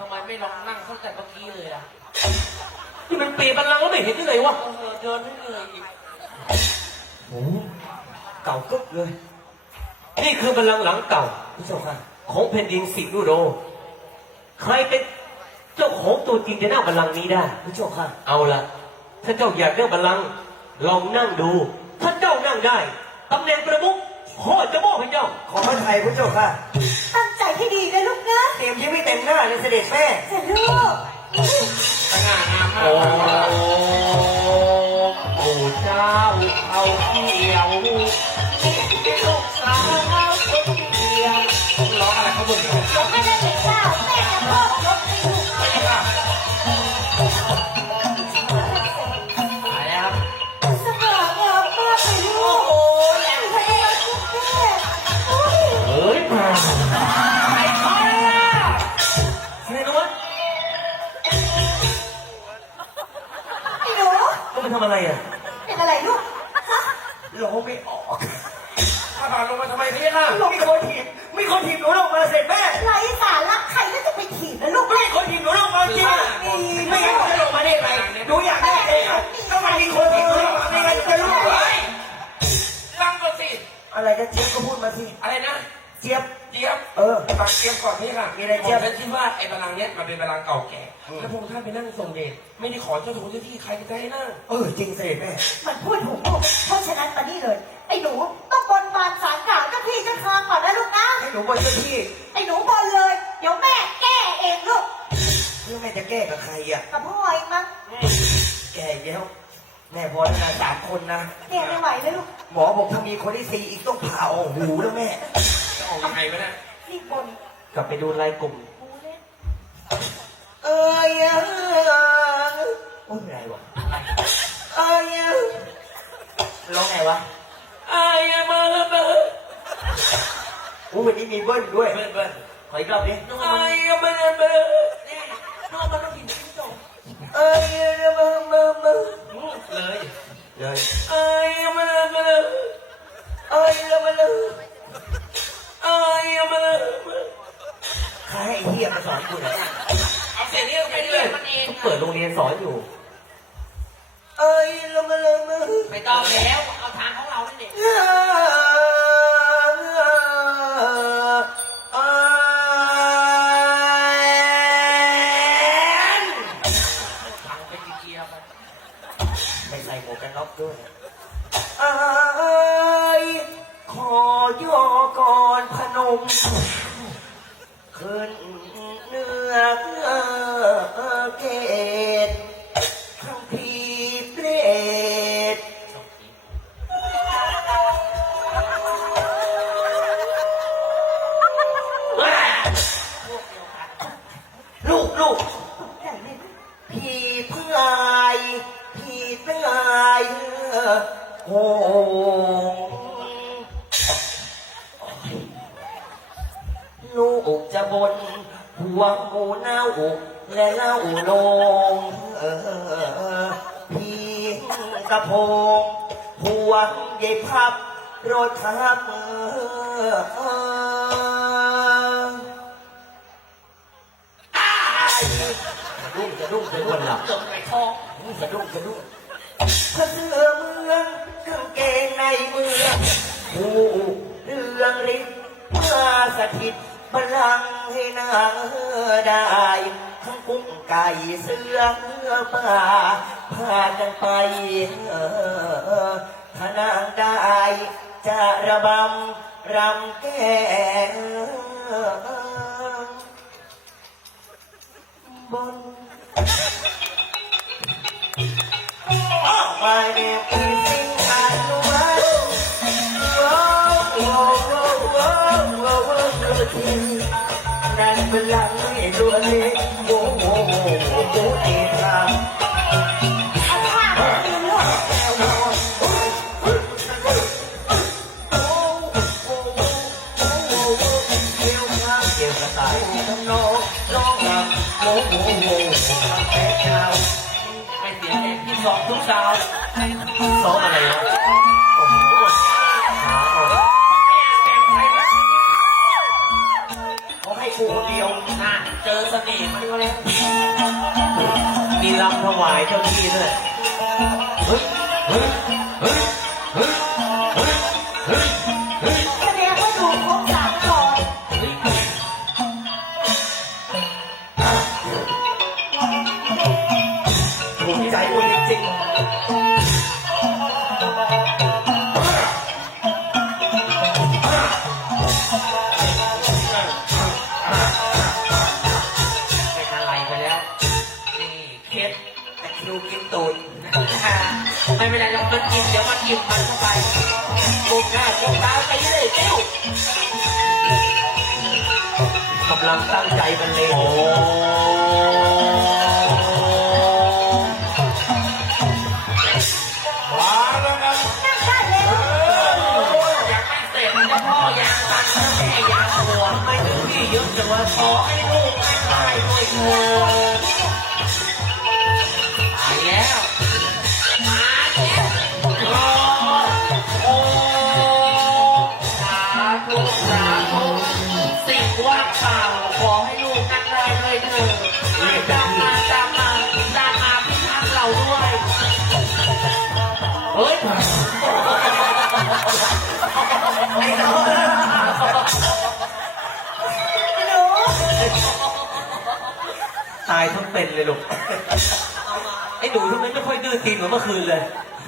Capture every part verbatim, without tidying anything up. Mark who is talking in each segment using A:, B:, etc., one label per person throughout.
A: ทำไมไม่ลองนั่งตั้งแต่เมื่อกี้เลยอ่ะ
B: ที่มันเปลี่ยนบัลลังก์แล้วไม่เห็นที่ไหนวะ
A: เออเดินไม่เหนื่อยอีก
B: โอ้เก่ากึกเลยนี่คือบัลลังก์หลังเก่าพี่เจ้าค่ะของแผ่นดินสินุโรใครเป็นเจ้าของตัวจริงจะนั่งบัลลังก์นี้ได้พี่เจ้าค่ะเอาละถ้าเจ้าอยากนั่งบัลลังก์ลองนั่งดูถ้าเจ้านั่งได้ตำแหน่งประมุขพ่อจะมอบให้เจ้า
C: ขอพระไทยพระเจ้าค่ะ
D: ตั้งใจให้ดีนะลูกนะ
C: เตรียมยิ้มให้เต็มหน้าเลยเสด็จแม่
D: จะลูก
A: สง่างามมากโอ้โอ้เจ้าเขาเกี่ยวลูกสาวคนเดียวร้องอะไรเขาบ่นอยู่
D: ร้องไม่ได้เป็นเจ้าแม่จะพ่อรถให้ลูก
A: ไปครับไปครับ
D: สง่างามมากเลยลูกโอ้ยแหลมพระเอกลูกแม่
B: เฮ้ยมา
A: ไอ้คอยอ่ะ
B: เสียนวล
D: ไอ้หนู
B: ก็ไปทำอะไรอ่ะ
D: เป็นอะไรลูกฮะ
C: ร้องไม่ออก
A: ถ้าผ่านลงมาทำไมพี่ค่ะ
C: มีคนถีบมีคนถีบหนูลงมาเสร็จแม่
D: ไร้สาระใครก็จะไปถีบนะลูก
C: ไม่คนถีบหนูลงมาจริงไม่งั้นจะลงมาได้ไงหนูอยากได้เองก็มันมีคนถีบหนูลงมาไม่งั้นจะรู้
A: เฮ้ยลังก่อนสิ
C: อะไรจะเจี๊ยบก็พูดมาสิ
A: อะไรนะ
C: เจี๊ยบ
A: เจี๊ยบ
C: เออ
A: ฟังเจี๊ยบก่อนพี่ค่ะ
C: มีอะไรเจี๊ยบ
A: ฉันคิดว่าไอ้บัลลังก์เนี้ยมันเป็นบัลลังก์เก่าแก่แล้วพวกท่านไปนั่งทรงเดชไม่ได้ขอเจ้าทูเจ้าที่ใครจะให้นั่ง
C: เออจริงเสด็จแม่
D: มันพูดถูกลูกเพราะฉะนั้นมานี่เลยไอ้หนูต้องบนบานสารกล่าวเจ้าที่เจ้าทางก่อนนะลูกนะ
C: ให้หนูบนเจ้าที่
D: ไอ้หนูบนเลยเดี๋ยวแม่แก้เองลูก
C: เพื่อแม่จะแก้กับใครอ่ะ
D: กับพ่อเองมั้ง
C: แก้แล้วแม่พอแล้วนะสามคนนะ
D: แก้ไม่ไหวเลยลูก
C: หมอบอกถ้ามีคนที่สี่อีกต้องผ่าออกหูแล้วแม่
A: จะออกยังไงวะเนี่ย
D: รีบบน
B: กลับไปดูรายกลุ่ม
C: เอ้ยโอ้ยอะไรวะเอ้ยร้องไงวะ
A: ไอ้มาละเบอร์
C: โอ้วันนี้มีเบิ้ลด้วย
A: เบิ้ลเบิ้ล
C: ขออีกรอบดิ
A: ไอ้มาละเบอร์นี่น้องมันต้องกินชิ้นโต
C: เอ้ยมามามา
A: เลย
C: เลย
A: ไอ้มาละเบอร์
C: เอ้ยมาเลย
A: ไอ้มาละ
C: ใครให้เฮียมาสอนกูเนี่ย
A: เอาเสียงนี้ไปเลยมันเอง
B: เปิดโรงเรียนสอนอยู่
C: เอ้ยมาเลยมา
A: ไม่ต้องแล้วเอาทางของเรานี่เด็ฟังไปกี่เกียร์ไป
C: ไม่ใส่หมวกกันน็อกด้วยเอ้ยขอย่อก่อนพนมขึ้นเนื้อเกตทั้งพีเปรตลูกลูกพี่เพื่อยพี่เพื่อยโอ้ลูกจะบนหัวหมูเน่าและเล่าลงเออพี่กระพงหัวใหญ่พับรถทับเออรุ่งจะรุ่งจะรุ่งหลับ
A: จมไปท้อง
C: จะรุ่งจะรุ่งพระเสือเมืองกางเกงในเมืองผู้เรื่องฤทธิ์มาสถิตบัลลังก์ให้นางได้ทั้งกุ้งไก่เสือเนื้อป่าพากันไปถ้านางได้จะระบำรำแก้บนมาเรียกพี่สิงอนุวัฒน์ว้าวว้าวว้าวว้าวว้าวว้าวทีนั่นเป็นหลังให้ตัวเล็กโว้โว้โว้โว้โว้เอ็นลาเกี่ยวกระต่ายที่ทำนองร้องรำโว้โว้โว้ทำแพ้เช้า
A: ไม่เสียเองที่สองทุกสาว
B: ซ้อมอะไรวะโอ้โหขาอ่อน
C: เขาให้กูคนเดียว
A: น่ะเจอสน่ห์มันก็แล้ว
B: มีลำถวายเจ้าที่ด้วยเฮ้ยเฮ้ยเฮ้ยเฮ้ยเฮ้ยเฮ้ยเฮ้ย
D: แสดงว่าดูครบสามก่อน
C: ถูกใจกูจริง
A: เป็นอะไรไปแล้วนี่เคส
C: ๆแต่คิวกินตูด
A: ไม่เป็นไรหรอกมันกินเดี๋ยวมันกินมันเข้าไปกุมหน้ากุมตาไปเลยเจ้าก
B: ำลังตั้งใจบรรเลง
A: โอ้
C: ว้าวแล้วนะ
D: นั่งได้แล้ว
A: ยังไม่เสร็จนะพ่อยางตันนะแม่ยางหัว
B: ทำไมถึงที่เยอะจังวะ
A: ขอให้ลูกให้ได้ด้วยเถิดตายแล้วมาแล้วรอโอ้สาธุสาธุสิ่งว่างเปล่าขอให้ลูกนั่งได้เลยเถิดตามมาตามมาตามมาพี่ทักเราด้วยเฮ้ย
D: ไอ้หนู
B: ตายทั้งเป็นเลยลูกไอ้หนูทำไมไม่ค่อยดื้อตีนเหมือนเมื่อคืนเลย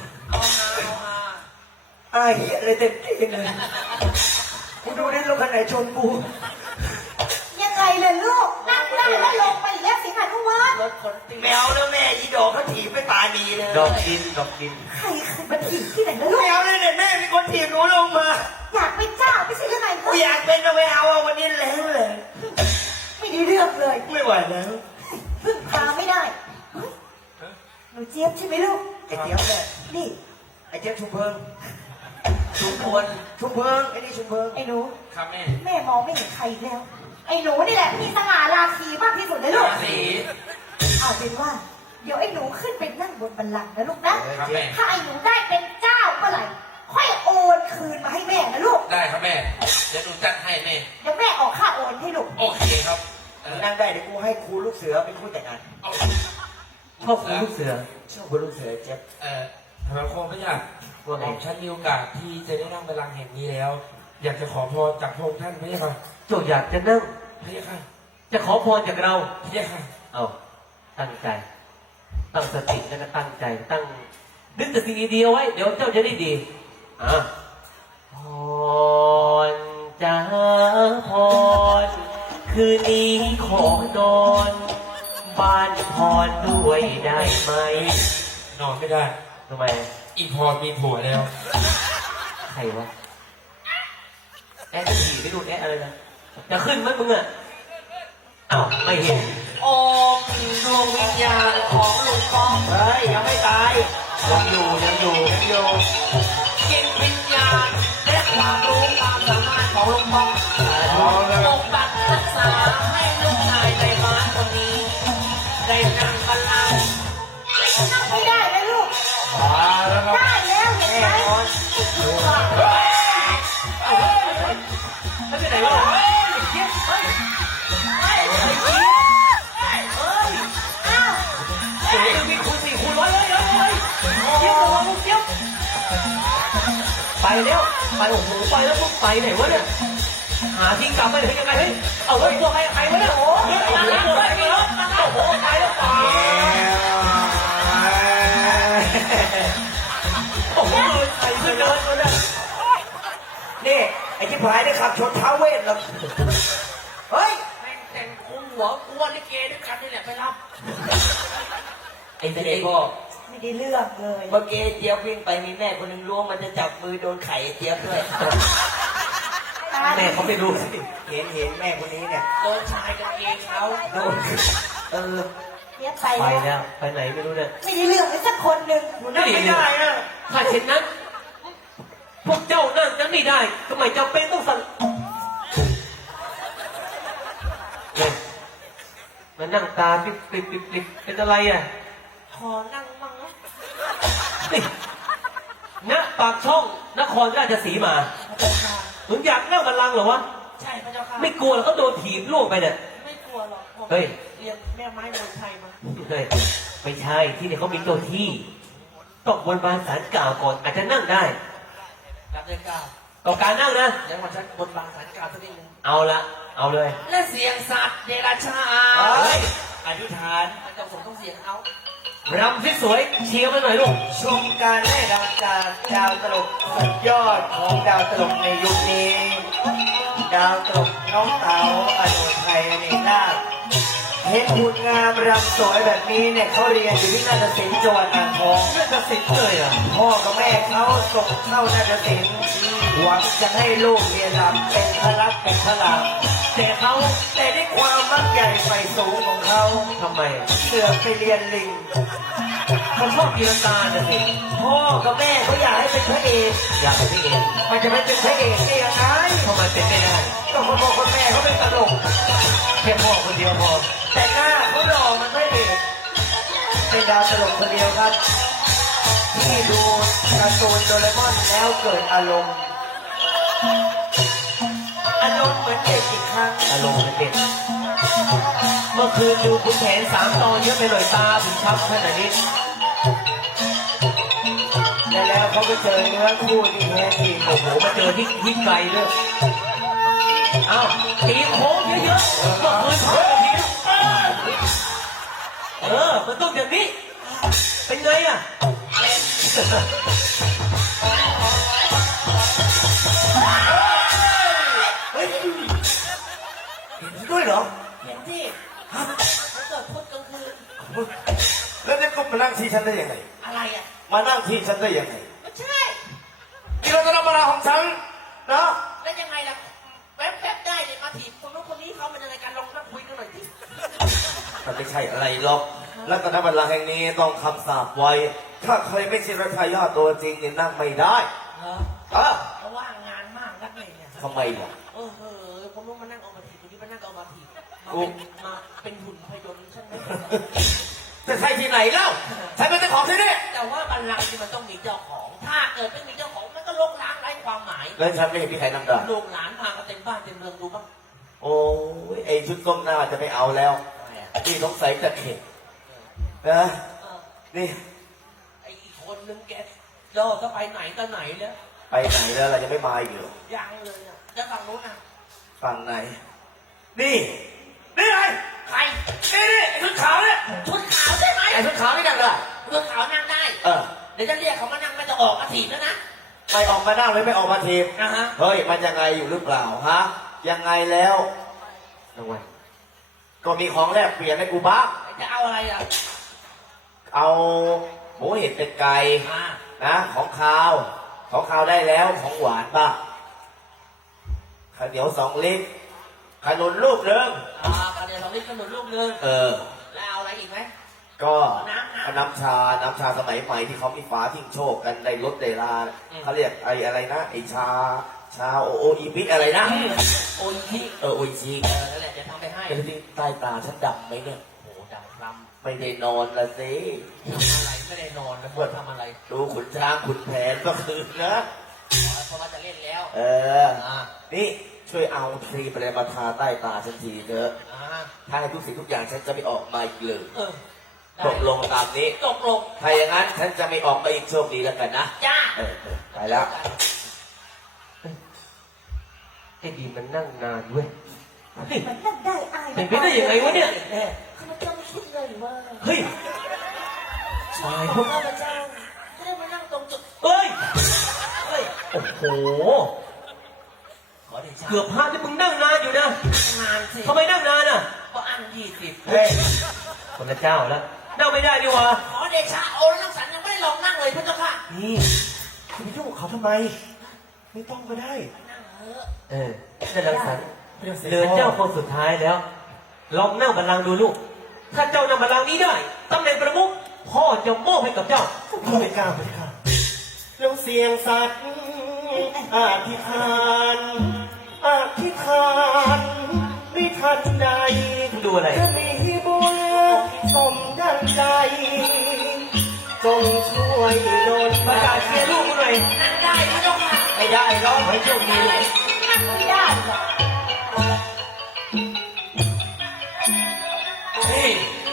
C: ไอ้เหี้ยอะไรเต็มที่เลยกูดูได้ลูกขนาดชนกู
D: ยังไงเลยลูก นั่งได้แล้วลงไปอีกแล้วสิงหานุวัฒน์
A: รถขนตี
C: แมวแล้วแม่ยีดอกเขาถีบไปตาดีเลย
B: ดอกดินดอกดิน
D: ใครใครมาถีบที่ไหนนะลู
C: แม
D: ก
C: วเลยเนี่ยแม่มีคนถีบหนูลงมา
D: อยากเป็นเจ้าไม่ใช่ยังไง
C: กูอยากเป็นนะไม่เอาอะวันนี้แรงเลย
D: ไม่ได้เรื่องเลย
C: ไม่ไหวแล้ว
D: พึ่งพาไม่ได้เฮ้ยหนูเจี๊ยบใช่ไหมลูก
C: ไอ้เจี๊ยบเนี่ย
D: นี่
C: ไอ้เจี๊ยบชุมเพิงชุมพลชุมเพิงไอ้นี่ชุมเพิง
D: ไอ้หนู
A: ครับแม่
D: แม่มองไม่เห็นใครอีกแล้ว ไอ้หนูนี่แหละมีสง่าราศีมากที่สุดเลยลูก
A: สี
D: เอาเป็นว่า เดี๋ยวไอ้หนูขึ้นไปนั่งบนบัลลังก์นะลูกนะ
A: ครับแม่
D: ถ้าไอ้หนูได้เป็นเจ้าเมื่อไหร่ ค่อยโอนคืนมาให้แม่นะลูก
A: ได้ครับแม่ เดี๋ยวหนูจัดให้แม่
D: เดี๋ยวแม่ออกค่าโอนให้ลูก
A: โอเคครับ เออ
C: นั่งได้เดี๋ยวกูให้ครูลูกเสือเป็นคู่แต่งงาน
A: เอา
B: ชอบคุณลูกเสือ
C: ชอบครูลูกเสือเจี๊ยบ
A: เออพระโคมพระยา
B: ว่าไง
A: ผมฉันมีโอกาสที่จะได้นั่งบัลลังก์แห่งนี้แล้ว อยากจะขอพรจากพระองค์ท่านพระยาค่ะ
B: เจ้าอยากจะนั่ง
A: พระยาค่ะ
B: จะขอพรจากเรา
A: พระยาค่ะ
B: เอาตั้งใจ ตั้งสติแล้วก็ตั้งใจ ตั้งนึกแต่สิ่งดีๆเอาไว้ เดี๋ยวเจ้าจะได้ดี อ่ะพรจ้าพร คืนนี้ขอนอนบ้านพรด้วยได้ไหม
A: นอนไม่ได้
B: ทำไม
A: อีพรมีผัวแล้ว
B: ใครวะ แอะจะผีไม่ดูแอะอะไรนะ จะขึ้นไหมมึงอ่ะอ้าวไม่เห็น
A: โอ้ดวงวิญญาณของลุงป้อม
C: เฮ้ยยังไม่ตาย
B: ยังอยู่ยังอยู่ยังอยู่
A: จิตวิญญาณและความรู้ความสามารถของลุงป้อมปกปักรักษาให้ลูกชายในบ้านคนนี้ ได้นั่งบัลลังก์
D: นั่งไม่ได้นะลูก
A: มาแล้วครับ
D: ได้แล้วเห็นไหม
B: ไม่เป็นไรวะเฮ้ยเจี๊ยบเฮ้ยเฮ้ยเฮ้ยเจี๊ยบเฮ้ย
D: อ้าว
B: เฮ้ยมีคูณสี่คูณร้อยเลยเฮ้ยเฮ้ยเจี๊ยบระวังลูกเจี๊ยบไปแล้ว ไปโอ้โหไปแล้วมึงไปไหนวะเนี่ย หาที่กลับไปไหนยังไงเฮ้ย เอาเฮ้ยตัวใครใครวะเนี่ยโอ้โหมาแล้วมาแล้วโอ้โหไปแล้วป่าโอ้โหใครขึ้นเดินมาเนี่ย
C: นี่ไอ้ที่พายได้ขับชนท้าเวทหรอกเฮ้ย
A: แม่งแต่งคุ้มหัวกวนลิเกด้วยกันนี่แหละไปรับ
C: ไอ้เด็กพ่อ
D: ไม่ได้เรื่องเลย
C: เมื่อกี้เจี๊ยบวิ่งไปมีแม่คนหนึงล้วงมันจะจับมือโดนไข่ไอ้เจี๊ยบด้วย
B: แม่เขาไม่รู้สิ
C: เห็นเห็นแม่คนนี้เนี่ย
A: โดนชายกันเองเขา
C: โดนเออ
D: เจี๊ยบไป
B: ไป
D: แล้ว
B: แล้ว ไปไหนไม่รู้เนี่ย
D: ไม่ได้เรื่องเลยสักคนหนึ่ง
C: หนูนั่งไม่ได้นะ
B: ถ้าเช่นนั้น พวกเจ้านั่งกันไม่ได้ทำไมจำเป็นต้องสั่นเนี่ยมันนั่งตาปิดปิดปิดปิดเป็นอะไรอ่ะ
A: ขอนั่งมั่งนะ
B: นี่ณปากช่องนครราชสีมา
A: พระเจ้าค่ะ
B: มึงอยากนั่งบัลลังก์เหรอวะ
A: ใช่พระเจ้าค่ะ
B: ไม่กลัวแล้วก็โดนถีบล่วงไปเนี่ย
A: ไม่กลั
C: ตัวหรอกผม
B: เฮ้ย
C: เรียนแม่ไม้มวยไทยมา
B: เฮ้ยไม่ใช่ที่นี่เขามีตัวที่ต้องบนบานสารกล่าวก่อนอาจจะนั่งได้
C: รับเดือนเก้า
B: ก็การนั่งนะ
C: เดี๋ยววันฉันบนบางสารกล่าวสักนิดนึง
B: เอาละเอาเลย
C: และเสียงสัตว์เดรัจฉา
B: เฮ้
C: น
B: ย
C: อธิษฐานมันจะสมต้องเสียงเอา
B: รำสวยๆเชียร์มาหน่อยลูก
C: ชมการให้รางวัลจากดาวตลกสุดยอดของดาวตลกในยุคนี้ ดาวตลกน้องเต๋าอโนไทยอเนกนาถเห็นหุ่นงามรำสวยแบบนี้เนี่ยเขาเรียนอยู่ที่นาฏศิลป์จังหวัดอ่างทอง
B: เรื่องกระสินเลยอ่ะ
C: พ่อกับแม่เขาส่งเข้านาฏศิลป์หวังจะให้ลูกเรียนรำเป็นพลักเป็นพลาม
B: แต่เขา
C: แต่ด้วยความมักใหญ่ไฟสูงของเขา
B: ทำไม
C: เสือกไปเรียนลิง
B: เขาชอบกีฬาน่ะสิ
C: พ่อกับแม่เขาอยากให้เป็นพระเอก
B: อยากเป็นพี่เอง
C: มันจะไม่เป็นพระเอกได้ยังไง
B: ทำไมเป็นไม่ได้
C: ก็คนพ่อคนแม่เขาเป็นตลก
B: แค่พ่อคนเดียวพอ
C: แต่หน้าเขาหล่อมันไม่เอกเป็นดาวตลกคนเดียวครับ ที่ดูการ์ตูนโดเรมอนแล้วเกิดอารมณ์ อารมณ์เหมือนเด็กอีกครั้ง
B: อารมณ์เป็นเด็กเมื่อคืนดูคุณแผนสามตอนเยอะไปหน่อยตาถึงชับขนาดนี้
C: และแล้วเขาก็เจอเนื้อคู่ที่แท้จริง
B: โอ้โหมาเจอที่ที่ไกลด้วยอ้าวตีโค้งเยอะๆเมื่อคืนชอบทีเออมันต้องอย่างนี้ เป็นไงอ่ะ
C: เฮ้ยเห็นด้วยเหรอ
A: เห็นที่มันเกิดพุธกลางคืน
E: แล้วนี่ก็มานั่งที่ฉันได้ยังไง
A: อะไรอ่ะ
E: มานั่งที่ฉันได้ยังไง
A: ไม่ใช่
E: นี่เราจะรับเวลาของฉันนะ
A: แล้วยังไงล่ะแป๊บแป๊บๆได้เลยมาถีบคนนู้นคนนี้เขามันยังไงกันลองนั่งคุยกันหน่อยที่
E: มันไม่ใช่อะไรหรอกรัตนบัลลังก์แห่งนี้ต้องคำสาปไว้ ถ้าใครไม่ใช่รัชายาตัวจริงเนี่ยนั่งไม่ได้
A: เหรอ
E: เออ
A: เพราะว่างานมากนักเลยเนี่ย
E: ทำไมล่ะ
A: เออเออคนนู้นมานั่งเอามาถีบคนนี้มานั่งเอามาถีบมา
E: โอ้
A: เป็นมาเป็นหุ่นพยนต์ใช่ไหม
E: จะใช่ที่ไหนเล่าฉันเป็นเจ้าของที่นี่
A: แต่ว่าบัลลังก์ที่มันต้องมีเจ้าของ ถ้าเกิดไม่มีเจ้าของมันก็ลงล้างไร้ความหมาย
E: แล้วฉันไม่เห็นมีใครนั่งได้
A: ลูกหลานพากันเต็มบ้านเต็มเมืองดูบ้าง
E: โอ้ยไอชุดก้มหน้าจะไม่เอาแล้วนี่สงสัยจะเข็ดนะ
A: เออ
E: นี่
A: ไออีกคนนึงแกย่อก็ไปไหนก็ไหนแล้ว
E: ไปไหนแล้วเราจะไม่มาอีกเหรอ
A: ยังเลยอ่ะแล้วฝั่งนู้นอ่ะ
E: ฝั่งไหน นี่นี่ไง
A: ใคร
E: นี่นี่ไอ้ชุดขาวเนี่ย
A: ชุดขาวใช่ไหม
E: ไอ้ชุดขาวนี่นั่งได้
A: ชุดขาวนั่งได้
E: เออ
A: เดี๋ยวจะเรียกเขามานั่งไม่จะออกมาถีบแล้วนะ
E: ไม่ออกมานั่งเลยไม่ออกมาทีม
A: นะฮะ
E: เฮ้ย มันยังไงอยู่หรือเปล่าฮะ ยังไงแล้ว
B: รางวัล
E: ก็มีของแลกเปลี่ยนให้กูบ้าง
A: จะเอาอะไรอ่ะ
E: เอาหมูเห็ดเป็ดไก่
A: อ่า
E: นะของคาว ของคาวได้แล้วของหวานบ้างข้าวเหนียวสองลิตรขนุนลูกเดิม
A: อ่ากระเดี๋ยวเราเรียกขนุนลูกนึง
E: เออ
A: แล้วเอาอะไรอีกไหม
E: ก็
A: น้ำน้ำ
E: เอาน้ำชา น้ำชาสมัยใหม่ที่เขามีฝาทิ้งโชคกันในรถเดลา
A: อืม
E: เขาเรียกไอ้อะไรนะ ไอ้ชา ชาโอโออีปิอะไรนะ
A: โอ้ยที่
E: เออโออิชิ
A: เออนั่นแหละจะทำไปให้
E: เป็นที่ใต้ตาฉันดำไหมเนี่ย
A: โอ้โหดำคล้ำ
E: ไม่ได้นอนละสิ
A: ทำอะไรไม่ได้นอนแล้วควรทำอะไร
E: ดูขุนช้างขุนแผนก็คือนะ
A: เพราะว่าจะเล่นแล้ว
E: เออ
A: อ่า
E: นี่ช่วยเอาครีมอะไรมาทาใต้ตาฉันทีเถอะ
A: อ่า
E: ถ้าให้ทุกสิ่งทุกอย่างฉันจะไม่ออกมาอีกเลย
A: เออได้
E: ตกลงตามนี้
A: ตกลง
E: ถ้าอย่างนั้นฉันจะไม่ออกมาอีกโชคดีแล้วกันนะ
A: จ้า
E: เออเออไปแล้ว
B: ไอ้ดีมันนั่งนานเว้ยเฮ้ย
D: มันนั่งได้อาย
B: เป็นไปได้ยังไงวะเนี่ย
A: ข้าพเจ้าไม่คิดเลยว่า
B: เฮ้ย
A: ชายของข้าพเจ้าจะได้มานั่งตรงจุด
B: เฮ้ย
A: เฮ้ย
B: โอ้โห
A: ขอเดชะ
B: เกือบพลาดที่มึงนั่งนานอยู่นะ
A: งานสิ
B: ทำไมนั่งนานอ่ะ
A: ก็อันยี่สิบ
B: เฮ้ย คนละเจ้าแล้ว นั่งไม่ได้ดีวะ
A: ขอเดชะโอ้นักสันยังไม่ได้ลองนั่งเลยพระเจ้าค่ะ
E: นี่คุณไปยุ่งกับเขาทำไม ไม่ต้องก็ได้
A: นั่งเถอะ
B: เออนั่นแหละสันเหลือเจ้าคนสุดท้ายแล้ว ลองนั่งบัลลังก์ดูลูก ถ้าเจ้านั่งบัลลังก์นี้ได้ตำแหน่งประมุขพ่อจะมอบให้กับเจ้า
E: ไม่กล้าไม่กล้าแล้วเสียงสัตว์อธิษฐานอธิษฐานไม่ทันใด
B: ดูอะไร
E: จะมีบุญสมดังใจจงช่วยโดน
B: ประกาศเชียร์ลูกกูหน่อย
A: นั่งได้พระเจ้าค่ะ
E: ไม่ได้หรอก
B: ให้โชคดีลูก
A: นั่งไม่ได้หรอกนี่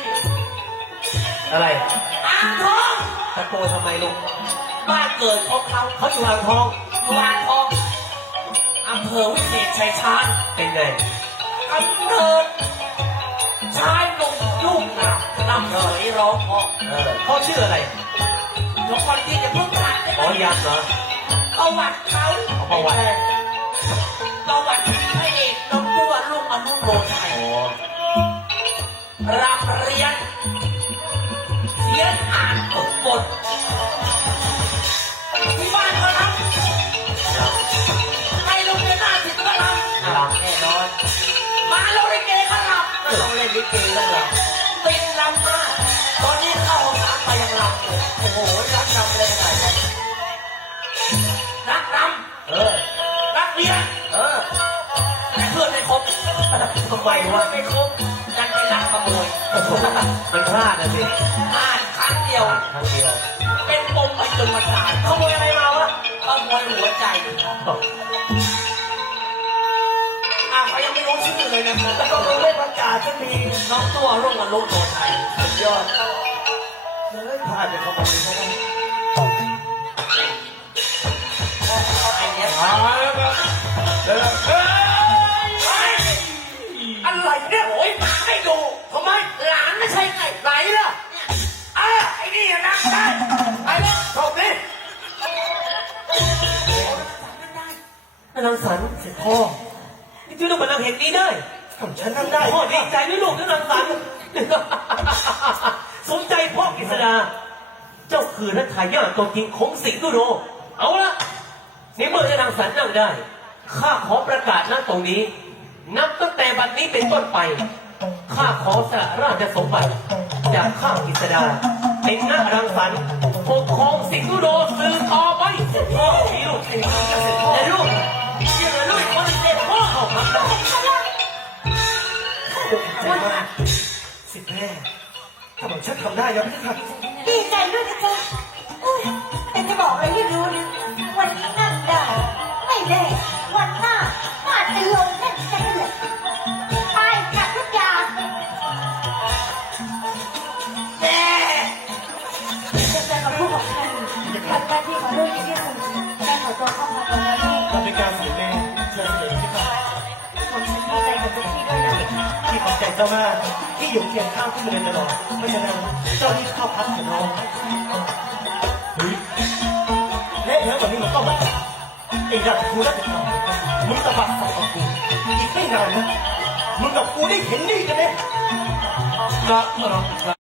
B: อะไร
A: อ่างทอง
B: ตะโกนทำไมลูก
A: บ้านเกิดของเขา
B: เขาอยู่อ่างทอง
A: อยู่อ่างทองอำเภอวิเศษชัยชาญ
B: เป็นไง
A: กำเนิดชายหนุ่มยุ่งนะนำเสยร้องเพราะ
B: เออพ่อชื่ออะไร
A: ทุกคนที่จะเพิ่งผ่านได้
B: อ๋อยังเหรอ
A: ประวัติเขา
B: เอาประวัติ
A: ประวัติพระเอกน้องตัวลูกอนุโลมไทย
B: อ๋อ
A: รำเรียนเขียนอ่านฝึกบทที่บ้านเขารับในโรงเรียนหน้าศิลป์ก็รับ
B: ล
A: แน่นอนมาโรงลิเกก็รับ
C: ก็ต้องเล่นลิเกแล้วเหรอ
A: เป็นลำมากตอนนี้เข้าห้องน้ำไปยังลำเลย
C: โอ้โหรักนำเลยขนาดนั้น
A: นักร
B: เออ
A: ำนักเรียน
C: เออ
A: แต่เพื่อนไม่ครบ
B: ทำไมวะ
A: ไม่ครบดันไปลักขโมย
B: มันพลาดนะสิ
A: พลาดครั้งเดียว
B: ครั้งเดียว
A: เป็นปมไปจนมาตายขโมยอะไรมาวะขโมยหัวใจอ้าวเขายังไม่รู้ชื่อเลยนะ
C: แล้วก็มึงไม่ประกาศสักที
A: น้องตัวรุ่งอรุณโดนไทย
C: สุดยอดเลยพลาดไปขโมยเขาได้
A: ไอ้เนี้ย
E: มาแล้วครับเดินเฮ้ย
A: อะไรเนี่ยโอ้ยมาให้ดูทำไมหลานไม่ใช่ไงไหนล่ะเนี่ยอ่ะไอ้นี่นะได้ไปเลยโชคดี
B: นางสันเสร็จพ่อนี่ชื่อลูกบัลลังก์แห่งนี้ได้
E: ผมฉันนั่งได้
B: พ่อดีใจด้วยลูกนะนางสัน สมใจพ่อกฤษดา เจ้าคือนักทายาทตัวจริงของสิงห์ดุโรเอาละในเมื่อนางสันนั่งได้ ข้าขอประกาศณตรงนี้ นับตั้งแต่บัดนี้เป็นต้นไป ข้าขอสละราชสมบัติ จากข้ากฤษดา เป็นนักรังสรรค์ปกครองสิงห์ดุโรสืบต่อไปพ่อมีลูกสิงห์และลูกยังเหลือลูกอีกคนหนึ่งเด็กพ่อเขาครับ
E: ใจมากสิแม่ถ้าผมฉันทำได้แล้วพี่ครับ
D: ดีใจด้วยนะจ๊ะเอ้ยแต่จะบอกอะไรให้รู้นะวันนี้นั่งได้ ไม่ได้วันหน้าอาจจะลงแค่แค่นั้นแหละไปกับทุกอย่าง
A: แม่
D: จะเจอกับผู้ปกครองทำหน้าที่ของลูกที่สุดการขอตัวเข้ามาตรงนี้
E: ทำเป็นการสิแม่เชิญเลยพี่ครับ
D: ผมฉันดีใจกับทุกที่ด้วยนะ
E: พี่ขอบใจเจ้ามากที่อยู่เคียงข้างพี่มาโดยตลอดเพราะฉะนั้นเจ้าที่เข้าพักเถอะน้องเฮ้ยเละแล้วแบบนี้มันต้องมาไอ้รักกูรักกูมึงตะบัดสับกับกูอีกไม่นานนะมึงกับกูได้เห็นนี่กันเนี่ย
A: ก็